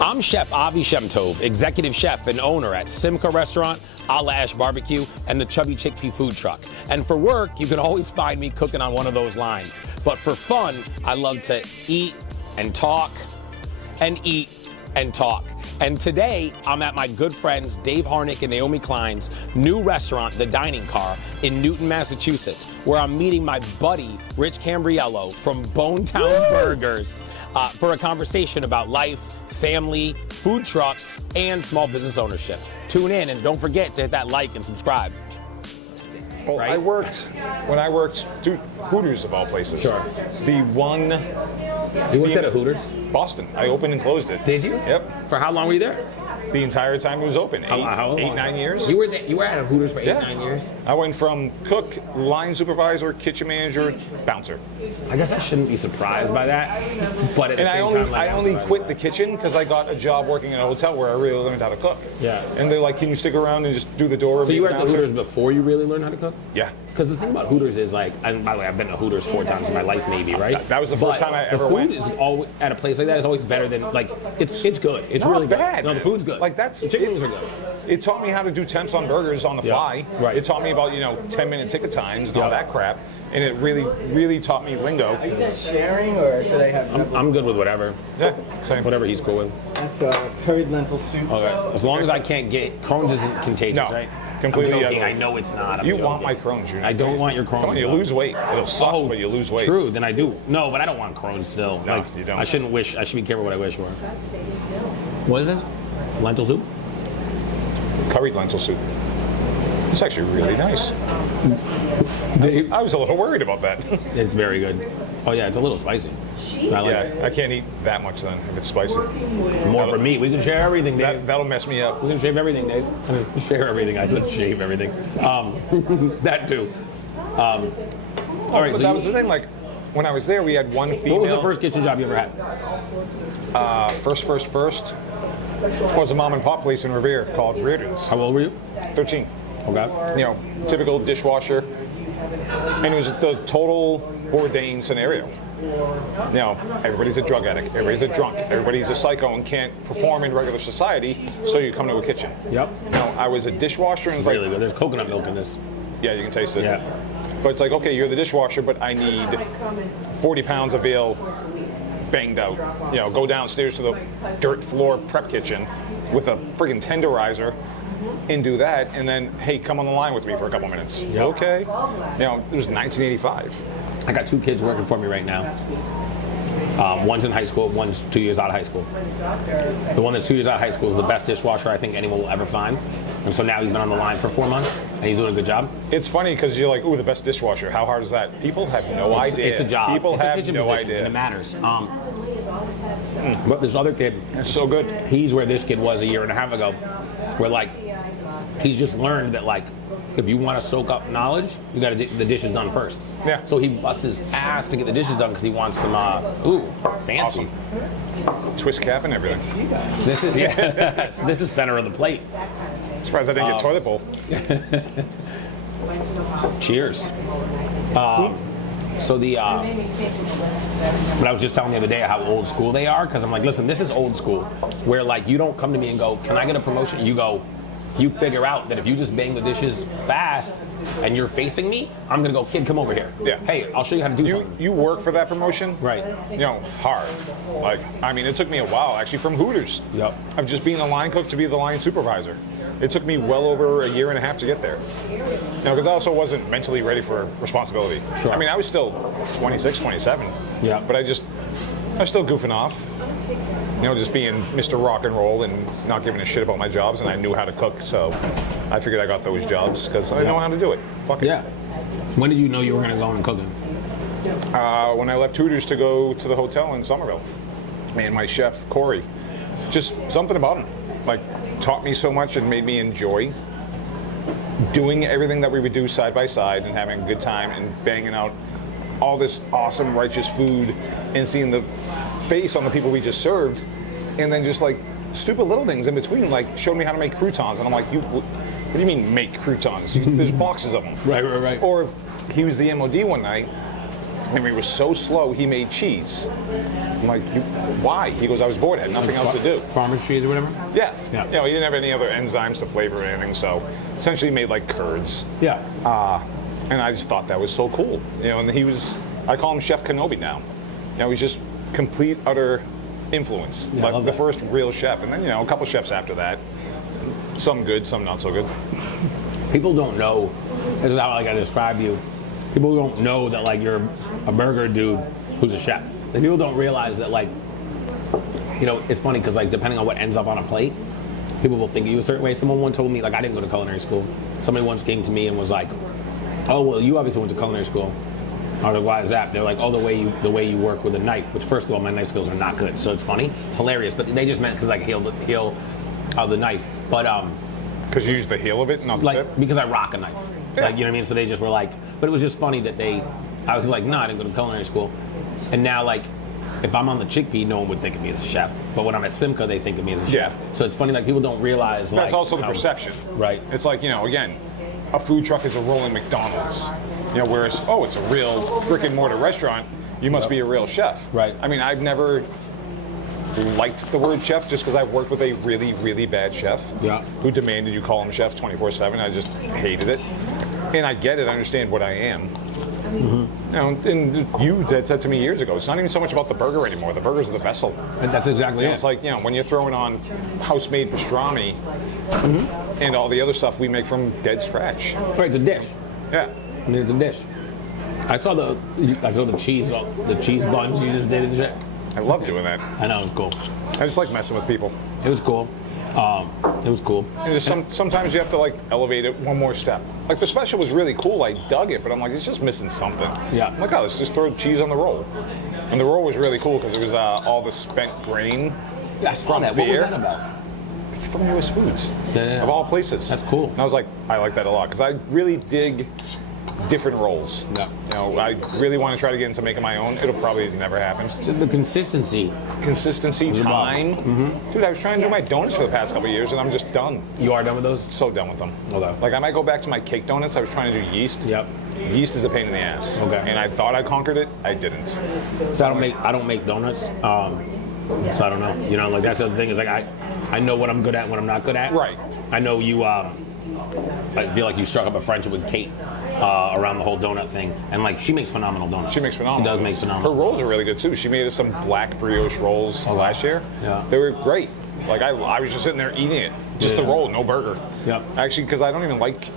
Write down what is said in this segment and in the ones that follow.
I'm Chef Avi Shemtov, executive chef and owner at Simca Restaurant, A La Ash Barbecue, and the Chubby Chickpea Food Truck. And for work, you can always find me cooking on one of those lines. But for fun, I love to eat and talk and eat and talk. And today, I'm at my good friends Dave Harnik and Naomi Klein's new restaurant, The Dining Car, in Newton, Massachusetts, where I'm meeting my buddy, Rich Cambriello from Bonetown Burgers, for a conversation about life, family, food trucks, and small business ownership. Tune in and don't forget to hit that like and subscribe. Well, Right? when I worked, Hooters of all places. Sure. The one. You worked at a Hooters? Boston. I opened and closed it. Did you? Yep. For how long were you there? The entire time it was open. How long? 9 years. You were there, you were at a Hooters for 9 years? I went from cook, line supervisor, kitchen manager, bouncer. I guess I shouldn't be surprised by that, but at the And same time, I only quit the kitchen because I got a job working in a hotel where I really learned how to cook. Yeah. And they're like, can you stick around and just do the door? So you were at the Hooters before you really learned how to cook? Yeah. Because the thing about Hooters is like, and by the way, I've been to Hooters 4 times in my life, maybe, right? That was the first time I ever went. went. The food is always, at a place like that is always better than, like, it's good. It's Not really bad, good. No, the man. food's good. Like, that's- the chicken wings are good. It taught me how to do temps on burgers on the Yeah, fly. right. It taught me about, 10-minute ticket times and all Yeah. that crap. And it really, really taught me lingo. Are you guys sharing, or should I have? I'm good with whatever. Yeah, same. Whatever he's cool with. That's curried lentil soup. Okay. As long as I can't get, Crohn's isn't contagious, No, right? completely I'm joking. other. I know it's not. I'm You joking. want my Crohn's. You're I don't want your Crohn's. Come on, you though. lose weight. It'll suck, but you lose weight. True, then I do. No, but I don't want Crohn's still. No, like, you don't. I shouldn't wish. I should be careful what I wish for. What is this? Lentil soup? Curried lentil soup. It's actually really nice. Dave? I was a little worried about that. It's very good. Oh yeah, it's a little spicy. I like it. Yeah, I can't eat that much then if it's spicy. More for me. We can share everything, Dave. That'll mess me up. We can shave everything, Dave. I mean, share everything. I said shave everything. That too. All right. But So that was the thing. Like when I was there, we had one female. what was the first kitchen job you ever had? First was a mom and pop place in Revere called Reardon's. How old were you? 13. Okay. Typical dishwasher. And it was the total Bourdain scenario. Everybody's a drug addict, everybody's a drunk, everybody's a psycho and can't perform in regular society, so you come to a kitchen. Yep. I was a dishwasher and It's it's like, really good. There's coconut milk in this. yeah, you can taste it. Yeah. But it's like, okay, you're the dishwasher, but I need 40 pounds of veal banged out. Go downstairs to the dirt floor prep kitchen with a friggin' tenderizer and do that, and then, hey, come on the line with me for a couple minutes. Yep. Okay? It was 1985. I got 2 kids working for me right now. One's in high school, one's 2 years out of high school. The one that's 2 years out of high school is the best dishwasher I think anyone will ever find. And so now he's been on the line for 4 months, and he's doing a good job. It's funny because you're like, ooh, the best dishwasher. How hard is that? People have no idea. It's a job. People it's have a kitchen no position, idea. and it matters. But this other kid, It's so good. he's where this kid was a year and a half ago, where like he's just learned that like if you want to soak up knowledge, you got to get the dishes done first. Yeah. So he busts his ass to get the dishes done because he wants some fancy. Awesome. Twist cap and everything. This is this is center of the plate. Surprised I didn't get toilet bowl. Cheers. So the, but I was just telling the other day how old school they are, because I'm like, listen, this is old school, where like you don't come to me and go, can I get a promotion? You figure out that if you just bang the dishes fast and you're facing me, I'm gonna go, kid, come over here. Yeah. Hey, I'll show you how to do something. You work for that promotion, Right. Hard. Like, I mean, it took me a while actually from Hooters. Yep. Of just being a line cook to be the line supervisor. It took me well over a year and a half to get there. Because I also wasn't mentally ready for responsibility. Sure. I mean, I was still 26, 27. Yeah. But I was still goofing off. Just being Mr. Rock and Roll and not giving a shit about my jobs, and I knew how to cook, so I figured I got those jobs because I know how to do it. Fuck it. Yeah. When did you know you were gonna go and cooking? When I left Hooters to go to the hotel in Somerville. Man, my chef, Corey, just something about him. Like, taught me so much and made me enjoy doing everything that we would do side by side and having a good time and banging out all this awesome, righteous food and seeing the face on the people we just served, and then just like stupid little things in between, like showed me how to make croutons, and I'm like, what do you mean make croutons? There's boxes of them. Right. Or he was the MOD one night, And he was so slow, he made cheese. I'm like, why? He goes, I was bored, I had nothing else to do. Farmer's cheese or whatever? Yeah. You know, he didn't have any other enzymes to flavor anything, so essentially he made like curds. Yeah. And I just thought that was so cool. You know, and I call him Chef Kenobi now. You know, he's just complete, utter influence. Yeah, Like the first real chef. And then, you know, a couple chefs after that. Some good, some not so good. People don't know, this is how like I describe you. People don't know that like you're a burger dude who's a chef. And people don't realize that like, you know, it's funny because like depending on what ends up on a plate, people will think of you a certain way. Someone once told me, like I didn't go to culinary school. Somebody once came to me and was like, oh, well, you obviously went to culinary school. I was like, why is that? They're like, oh, the way you work with a knife, which first of all, my knife skills are not good. So it's funny, it's hilarious, but they just meant because I heel of the knife. But because you use the heel of it, not the like tip? because I rock a knife. Yeah. Like, you know what I mean? So they just were like, but it was just funny that I was like, no, I didn't go to culinary school. And now like, if I'm on the chickpea, no one would think of me as a chef. But when I'm at Simca, they think of me as a chef. So it's funny, like people don't realize That's like also the perception. Right. It's like, you know, again, a food truck is a rolling McDonald's. You know, whereas, oh, it's a real brick and mortar restaurant, you must be a real chef. Right. I mean, I've never liked the word chef just because I've worked with a really, really bad chef who demanded you call him chef 24/7. I just hated it. And I get it, I understand what I am. You know, and you had said to me years ago, it's not even so much about the burger anymore. The burger's the vessel. And that's exactly You know, it. it's like, you know, when you're throwing on house-made pastrami and all the other stuff we make from dead scratch. Right, it's a dish. Yeah. I mean, it's a dish. I saw the cheese buns you just did and shit. I love doing that. I know, it was cool. I just like messing with people. It was cool. It was cool. And just sometimes you have to like elevate it one more step. Like the special was really cool. I dug it, but I'm like, it's just missing something. Yeah. I'm like, oh, let's just throw cheese on the roll. And the roll was really cool because it was all the spent grain. Yeah, I saw that. What was that about? From U.S. Foods. Yeah. Of all places. That's cool. And I was like, I like that a lot because I really dig different rolls. Yeah. You know, I really want to try to get into making my own. It'll probably never happen. So the consistency. Time. Dude, I was trying to do my donuts for the past couple of years and I'm just done. You are done with those? So done with them. Okay. Like I might go back to my cake donuts. I was trying to do yeast. Yep. Yeast is a pain in the ass. Okay. And I thought I conquered it. I didn't. So I don't make donuts. So I don't know. You know, like that's the other thing is like I know what I'm good at and what I'm not good at. Right. I know you. I feel like you struck up a friendship with Kate around the whole donut thing, and like she makes phenomenal donuts. She makes phenomenal. She does make phenomenal. Her rolls are really good too. She made us some black brioche rolls last year. Yeah. They were great. Like I was just sitting there eating it, just the roll, no burger. Yep. Actually, because I don't even like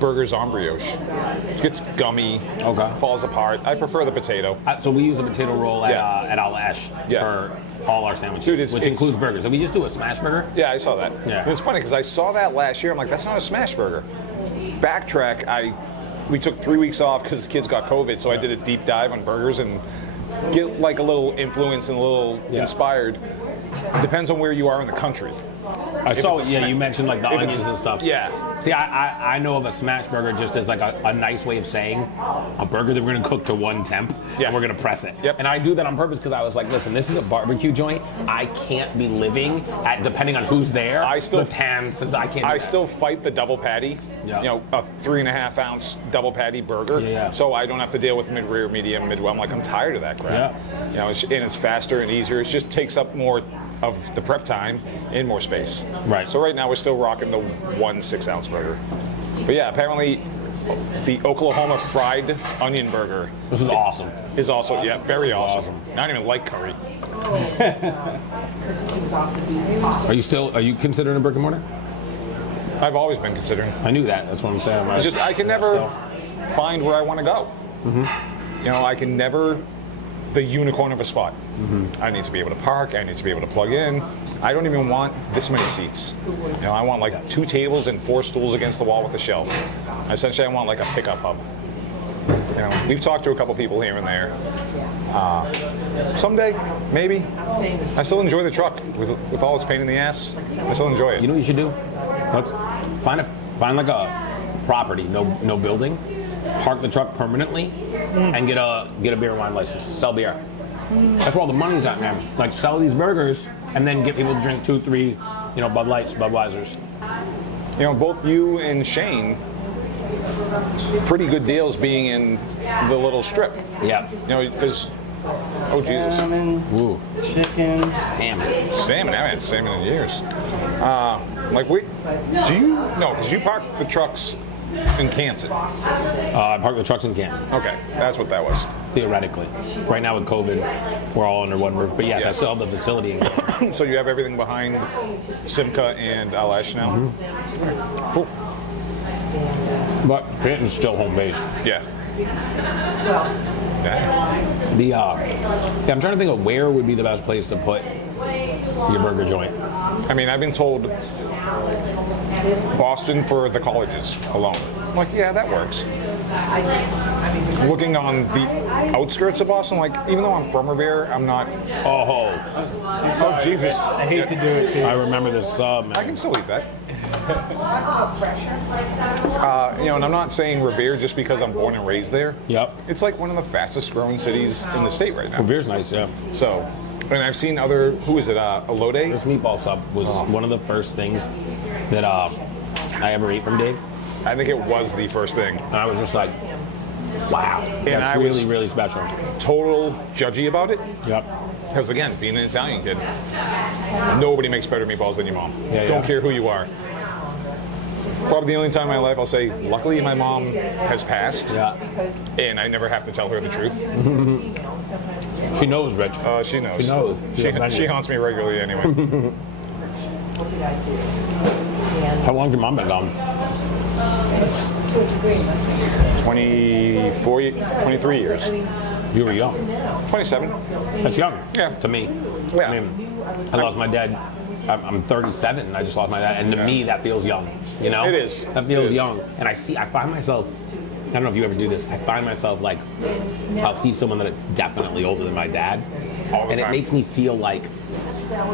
burgers on brioche. It gets gummy. Okay. Falls apart. I prefer the potato. So we use a potato roll at Al Ash Yeah. for all our sandwiches, Dude, which includes burgers. So we just do a smash burger. Yeah, I saw that. Yeah. And it's funny because I saw that last year. I'm like, that's not a smash burger. Backtrack. We took 3 weeks off because the kids got COVID, so I did a deep dive on burgers and get like a little influence and a little inspired. Depends on where you are in the country. I saw it. Yeah, you mentioned like the if onions it's- and stuff. yeah. See, I know of a smash burger just as like a nice way of saying a burger that we're gonna cook to one temp and we're gonna press it. Yep. And I do that on purpose because I was like, listen, this is a barbecue joint. I can't be living at, depending on who's there, the temps, since I can't. I still fight the double patty. Yeah. You know, a 3.5 ounce double patty burger. Yeah. So I don't have to deal with mid rear, medium, mid. I'm like, I'm tired of that crap. Yeah. You know, it's faster and easier. It just takes up more of the prep time and more space. Right. So right now we're still rocking the 1 6-ounce burger. But yeah, apparently the Oklahoma fried onion burger. This is awesome. Is also very awesome. I don't even like curry. Are you considering a brick and mortar? I've always been considering. I knew that. That's what I'm saying. It's just I can never find where I want to go. You know, I can never the unicorn of a spot. I need to be able to park. I need to be able to plug in. I don't even want this many seats. You know, I want like 2 tables and 4 stools against the wall with a shelf. Essentially, I want like a pickup hub. You know, we've talked to a couple people here and there. Someday, maybe. I still enjoy the truck with all its pain in the ass. I still enjoy it. You know what you should do? Let's find like a property, no building. Park the truck permanently and get a beer and wine license. Sell beer. That's where all the money's at, man. Like sell these burgers and then get people to drink 2, 3, Bud Lights, Budweisers. You know, both you and Shane pretty good deals being in the little strip. Yeah. You know, because, oh Jesus. Salmon, Ooh. chicken. Salmon. Salmon, I haven't had salmon in years. Like, wait, do you? No, because you park the trucks in Canton. I park the trucks in Canton, Okay, that's what that was. theoretically. Right now with COVID, we're all under one roof. But yes, Yeah. I still have the facility in Canton. So you have everything behind Simca and Alash now? Cool. But Canton's still home base. Yeah. Yeah. I'm trying to think of where would be the best place to put your burger joint. I mean, I've been told Boston for the colleges alone. I'm like, yeah, that works. Looking on the outskirts of Boston, like, even though I'm from Revere, I'm not. Oh, Jesus. I hate to do it too. I remember this sub, man. I can still eat that. You know, and I'm not saying Revere just because I'm born and raised there. Yep. It's like one of the fastest growing cities in the state right now. Revere's nice, yeah. So, and I've seen other, who is it, Elode? This meatball sub was one of the first things that I ever ate from Dave. I think it was the first thing. And I was just like, wow. And That's I really, was- really special. Total judgy about it. Yep. Because again, being an Italian kid, nobody makes better meatballs than your mom. Yeah, Don't yeah. care who you are. Probably the only time in my life I'll say, luckily my mom has passed, Yeah. and I never have to tell her the truth. She knows, Rich. She knows. She knows. She haunts me regularly anyway. How long did mom been gone? 23 years. You were young. 27. That's young. Yeah. To me. Yeah. I mean, I lost my dad. I'm 37 and I just lost my dad. And to me, that feels young. You know? It is. That feels It is. young. And I find myself, I don't know if you ever do this, I find myself like, I'll see someone that it's definitely older than my dad. All the And time. it makes me feel like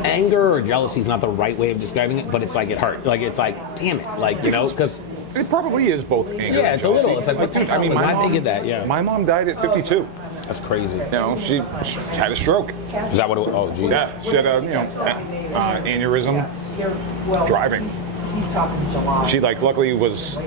anger or jealousy is not the right way of describing it, but it's like it hurt. Like, it's like, damn it. Like, you know, because. It probably is both anger Yeah, and it's a little. jealousy. It's like, what the dude, I mean, hell? my Why'd they mom, get that? Yeah. My mom died at 52. That's crazy. You know, she had a stroke. Is that what it was? Oh, geez. Yeah, she had a aneurysm driving. She luckily was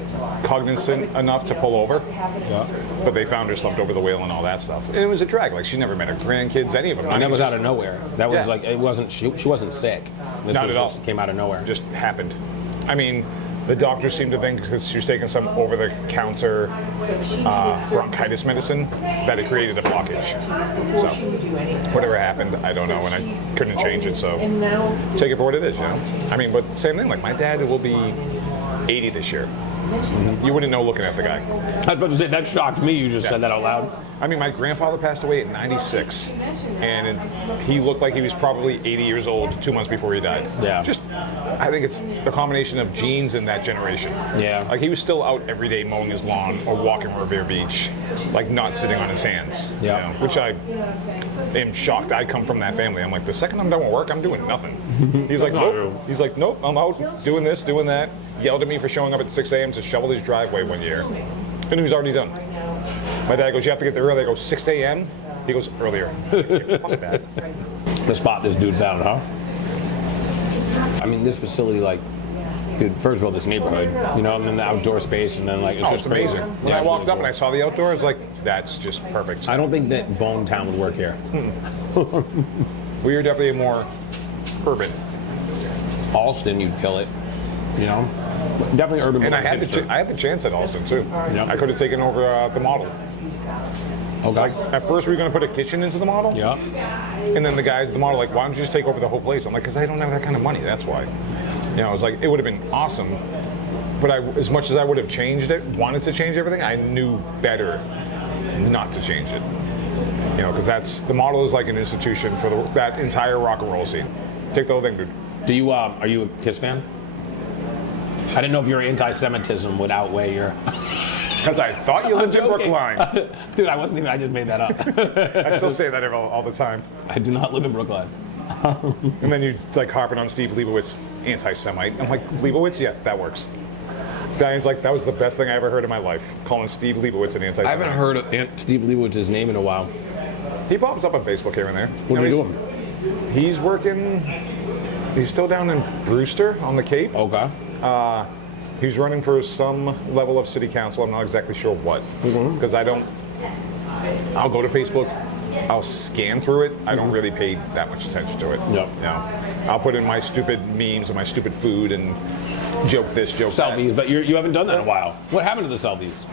cognizant enough to pull over, Yeah. but they found her slumped over the wheel and all that stuff. And it was a drag. Like she never met her grandkids, any of them. And that was out of nowhere. That was Yeah. like, it wasn't, she wasn't sick. This Not was at all. just came out of nowhere. Just happened. I mean, the doctors seemed to think because she was taking some over-the-counter bronchitis medicine that it created a blockage. So whatever happened, I don't know, and I couldn't change it. So take it for what it is, you know. I mean, but same thing. Like my dad will be 80 this year. You wouldn't know looking at the guy. I was about to say, that shocked me. You just said that out loud. I mean, my grandfather passed away at 96, and he looked like he was probably 80 years old 2 months before he died. Yeah. Just, I think it's a combination of genes in that generation. Yeah. Like he was still out every day mowing his lawn or walking Revere Beach, like not sitting on his hands. Yeah. You know, which I am shocked. I come from that family. I'm like, the second I'm done with work, I'm doing nothing. He's like, not nope. He's like, nope, I'm out doing this, doing that. Yelled at me for showing up at 6 a.m. to shovel his driveway one year. And he was already done. My dad goes, you have to get there early. I go, 6 a.m.? He goes, earlier. Fuck that. The spot this dude found, huh? I mean, this facility, like, dude, first of all, this neighborhood, you know, and then the outdoor space, and then, like, it's Oh, just it's amazing. crazy. When Yeah, I it's walked really up and I saw the outdoor, I was like, that's just perfect. I don't think that Bone Town would work here. We are definitely more urban. Alston, you'd kill it, you know? Definitely urban. And but I had the chance at Alston, too. Yeah. I could have taken over the model. Okay. Like, at first, we were going to put a kitchen into the model. Yeah. And then the guys at the model, like, why don't you just take over the whole place? I'm like, because I don't have that kind of money, that's why. You know, I was like, it would have been awesome. But as much as I would have changed it, wanted to change everything, I knew better not to change it. You know, because the model is like an institution for that entire rock and roll scene. Take the whole thing, dude. Do you, are you a Kiss fan? I didn't know if your anti-Semitism would outweigh your... Because I thought you lived in joking. Brookline. Dude, I wasn't even, I just made that up. I still say that all the time. I do not live in Brookline. And then you like harping on Steve Leibowitz, anti-Semite. I'm like, Leibowitz? Yeah, that works. Diane's like, that was the best thing I ever heard in my life, calling Steve Leibowitz an I anti-Semite. haven't heard of Steve Leibowitz's name in a while. He pops up on Facebook here and there. What's he You know, doing? He's working, he's still down in Brewster on the Cape. Okay. He was running for some level of city council. I'm not exactly sure what, because I'll go to Facebook, I'll scan through it. I don't really pay that much attention to it. Yep. You know, I'll put in my stupid memes and my stupid food and joke this, joke Selfies, that. but you haven't done that in a while. What happened to the selfies?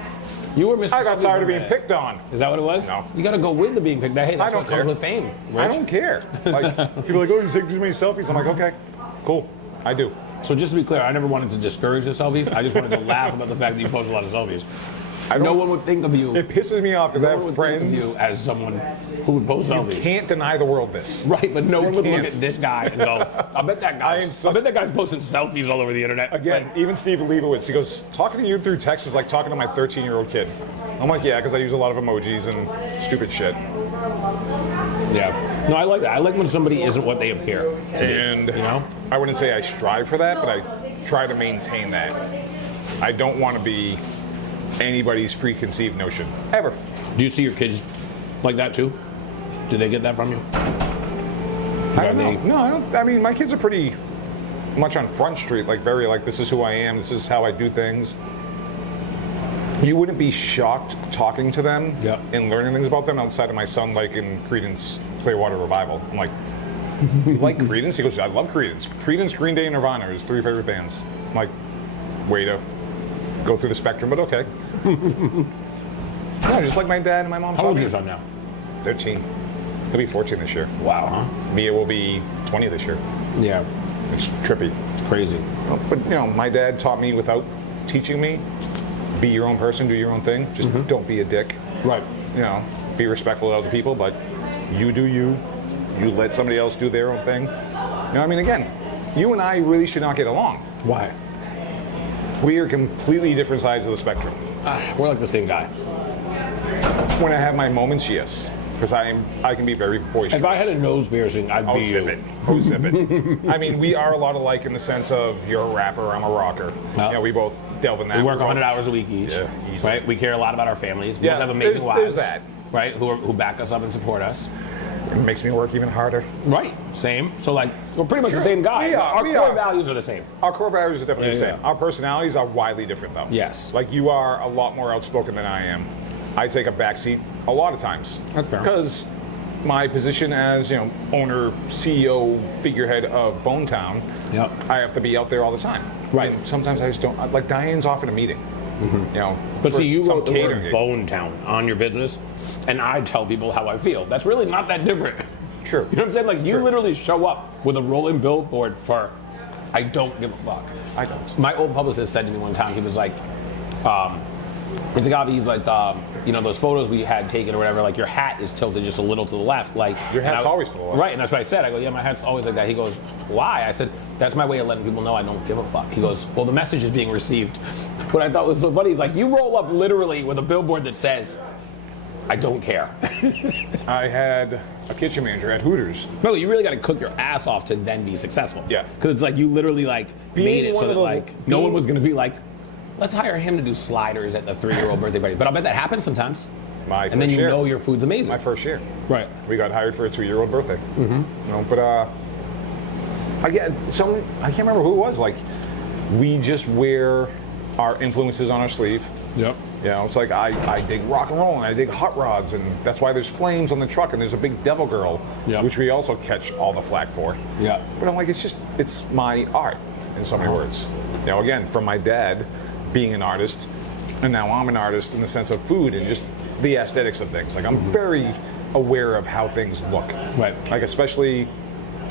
You were missing. I got tired of being picked on. Is that what it was? No. You got to go with the being picked. Hey, that's what comes with fame. Rich. I don't care. Like, people are like, oh, you take too many selfies. I'm like, okay, cool. I do. So just to be clear, I never wanted to discourage the selfies. I just wanted to laugh about the fact that you post a lot of selfies. No one would think of you. It pisses me off because I have friends. Think of you as someone who would post selfies. You can't deny the world this. Right, but no one would look at this guy and go, I bet that guy's posting selfies all over the internet. Again, even Steve Leibowitz, he goes, talking to you through text is like talking to my 13-year-old kid. I'm like, yeah, because I use a lot of emojis and stupid shit. Yeah. No, I like that. I like when somebody isn't what they appear to And, be, you know? I wouldn't say I strive for that, but I try to maintain that. I don't want to be anybody's preconceived notion, ever. Do you see your kids like that too? Do they get that from you? I don't know. No, I don't. I mean, my kids are pretty much on Front Street, like very like, this is who I am, this is how I do things. You wouldn't be shocked talking to them and learning things about them outside of my son liking Creedence Clearwater Revival. I'm like, you like Creedence? He goes, I love Creedence. Creedence, Green Day, and Nirvana are his 3 favorite bands. I'm like, way to go through the spectrum, but okay. No, just like my dad and my mom. How old is your son now? 13. He'll be 14 this year. Wow, huh? Mia will be 20 this year. Yeah. It's trippy. It's crazy. But, you know, my dad taught me without teaching me, be your own person, do your own thing. Just don't be a dick. Right. You know, be respectful of other people, but you do you. You let somebody else do their own thing. You know, I mean, again, you and I really should not get along. Why? We are completely different sides of the spectrum. We're like the same guy. When I have my moments, yes. Because I can be very boisterous. If I had a nose piercing, I'd be zip you. it. Oh, zip it. I mean, we are a lot alike in the sense of you're a rapper, I'm a rocker. Yep. You know, we both delve in that. We work 100 hours a week each. Yeah, easily. Right? We care a lot about our families. We Yeah, both have amazing wives. there's that. Right? Who back us up and support us. It makes me work even harder. Right. Same. So like we're pretty much the same guy. We are, Our we core are. values are the same. Our core values are definitely the Yeah, same. yeah. Our personalities are widely different, though. Yes. Like, you are a lot more outspoken than I am. I take a backseat a lot of times. That's fair. Because my position as, you know, owner, CEO, figurehead of Bone Town, Yep. I have to be out there all the time. Right. And sometimes I just don't. Like, Diane's off in a meeting. You know. But for see, you some wrote the catering word gig. Bone Town on your business, and I tell people how I feel. That's really not that different. True. You know what I'm saying? Like, you True. literally show up with a rolling billboard for, I don't give a fuck. I don't. My old publicist said to me one time, he was like, he's like, Avi, he's like, you know, those photos we had taken or whatever, like, your hat is tilted just a little to the left. Like, Your hat's always to the left. Right, and that's what I said. I go, yeah, my hat's always like that. He goes, why? I said, that's my way of letting people know I don't give a fuck. He goes, well, the message is being received. What I thought was so funny is like, you roll up literally with a billboard that says, I don't care. I had a kitchen manager at Hooters. No, you really got to cook your ass off to then be successful. Yeah. Because it's like you literally like made it one so of that the- like no one was going to be like, let's hire him to do sliders at the 3-year-old birthday party. But I'll bet that happens sometimes. And then first you year. know your food's amazing. My first year. Right. We got hired for a 2-year-old birthday. You know, but I can't remember who it was. Like, we just wear our influences on our sleeve. Yep. You know, it's like I dig rock and roll and I dig hot rods, and that's why there's flames on the truck and there's a big devil girl, Yep. which we also catch all the flack for. Yeah. But I'm like, it's my art in so many words. You know, again, from my dad being an artist, and now I'm an artist in the sense of food and just the aesthetics of things. Like, I'm very aware of how things look. Right. Like, especially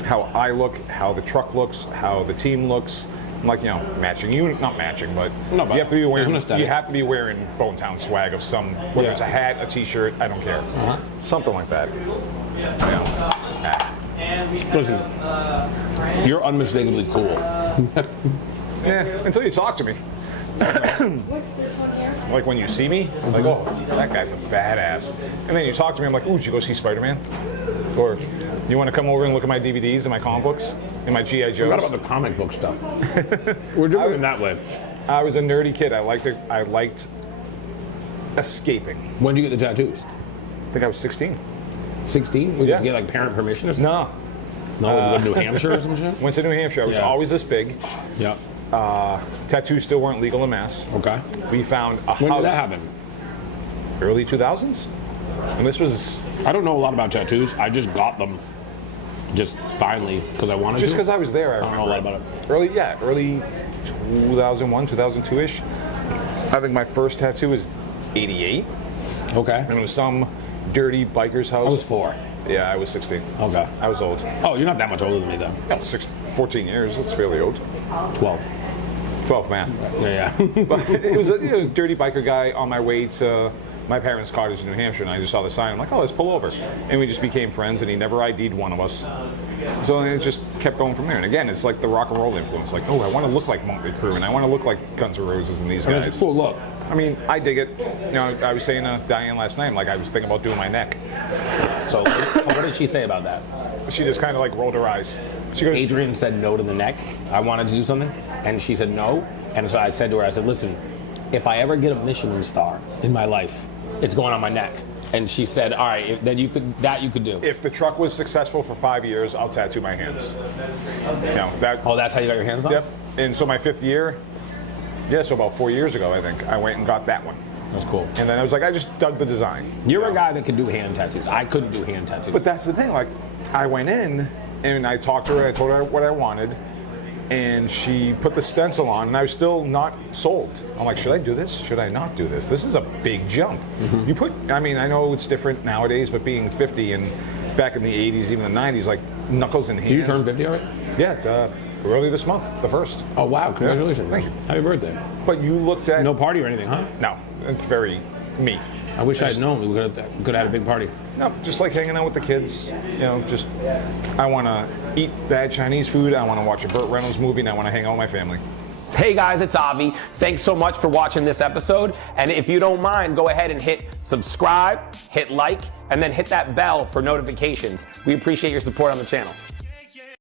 how I look, how the truck looks, how the team looks. Like, you know, matching you, not matching, but, No, but you have to be there's wearing. an aesthetic. You have to be wearing Bone Town swag of some, whether Yeah. it's a hat, a T-shirt, I don't care, something like that. Listen, you're unmistakably cool. Yeah, until you talk to me. What's this one here? Like, when you see me, like, oh, that guy's a badass. And then you talk to me, I'm like, ooh, did you go see Spider-Man? Or you want to come over and look at my DVDs and my comic books and my G.I. Joes? Forgot about the comic book stuff. We're doing it that way. I was a nerdy kid. I liked escaping. When did you get the tattoos? I think I was 16. 16? Would you Yeah. have to get like parent permission or something? No. No, would you go to New Hampshire or some shit? Went to New Hampshire. I was Yeah. always this big. Yeah. Tattoos still weren't legal in Mass. Okay. We found a When house. did that happen? Early 2000s? And this was I don't know a lot about tattoos. I just got them just finally because I wanted just to. because I was there. I don't know a lot about it. Early 2001, 2002-ish. I think my first tattoo was 88. Okay. And it was some dirty biker's house. I was 4. Yeah, I was 16. Okay. I was old. Oh, you're not that much older than me, though. Yeah, 14 years. That's fairly old. 12. 12 math. Yeah. But it was a dirty biker guy on my way to my parents' cottage in New Hampshire, and I just saw the sign. I'm like, oh, let's pull over. And we just became friends, and he never ID'd one of us. So it just kept going from there. And again, it's like the rock and roll influence. Like, oh, I want to look like Motley Crue, and I want to look like Guns N' Roses and these And guys. it's a cool look. I mean, I dig it. You know, I was saying to Diane last night, like I was thinking about doing my neck. So, what did she say about that? She just kind of like rolled her eyes. She goes, Adrian said no to the neck. I wanted to do something, and she said no. And so I said to her, I said, listen, if I ever get a Michelin star in my life, it's going on my neck. And she said, all right, then you could do. if the truck was successful for 5 years, I'll tattoo my hands. You know, that. Oh, that's how you got your hands on? Yep. And so my 5th year, so about 4 years ago, I think, I went and got that one. That's cool. And then I was like, I just dug the design. You're a guy that could do hand tattoos. I couldn't do hand tattoos. But that's the thing, like, I went in and I talked to her, I told her what I wanted, and she put the stencil on, and I was still not sold. I'm like, should I do this? Should I not do this? This is a big jump. I mean, I know it's different nowadays, but being 50 and back in the 80s, even the 90s, like, knuckles in hands. Did you turn 50 already? Yeah, early this month, the first. Oh, wow. Congratulations. Thank you. Happy birthday. But you looked at... No party or anything, huh? No, it's very me. I wish I had known. We could have had a big party. No, just like hanging out with the kids. You know, just I want to eat bad Chinese food. I want to watch a Burt Reynolds movie, and I want to hang out with my family. Hey guys, it's Avi. Thanks so much for watching this episode. And if you don't mind, go ahead and hit subscribe, hit like, and then hit that bell for notifications. We appreciate your support on the channel.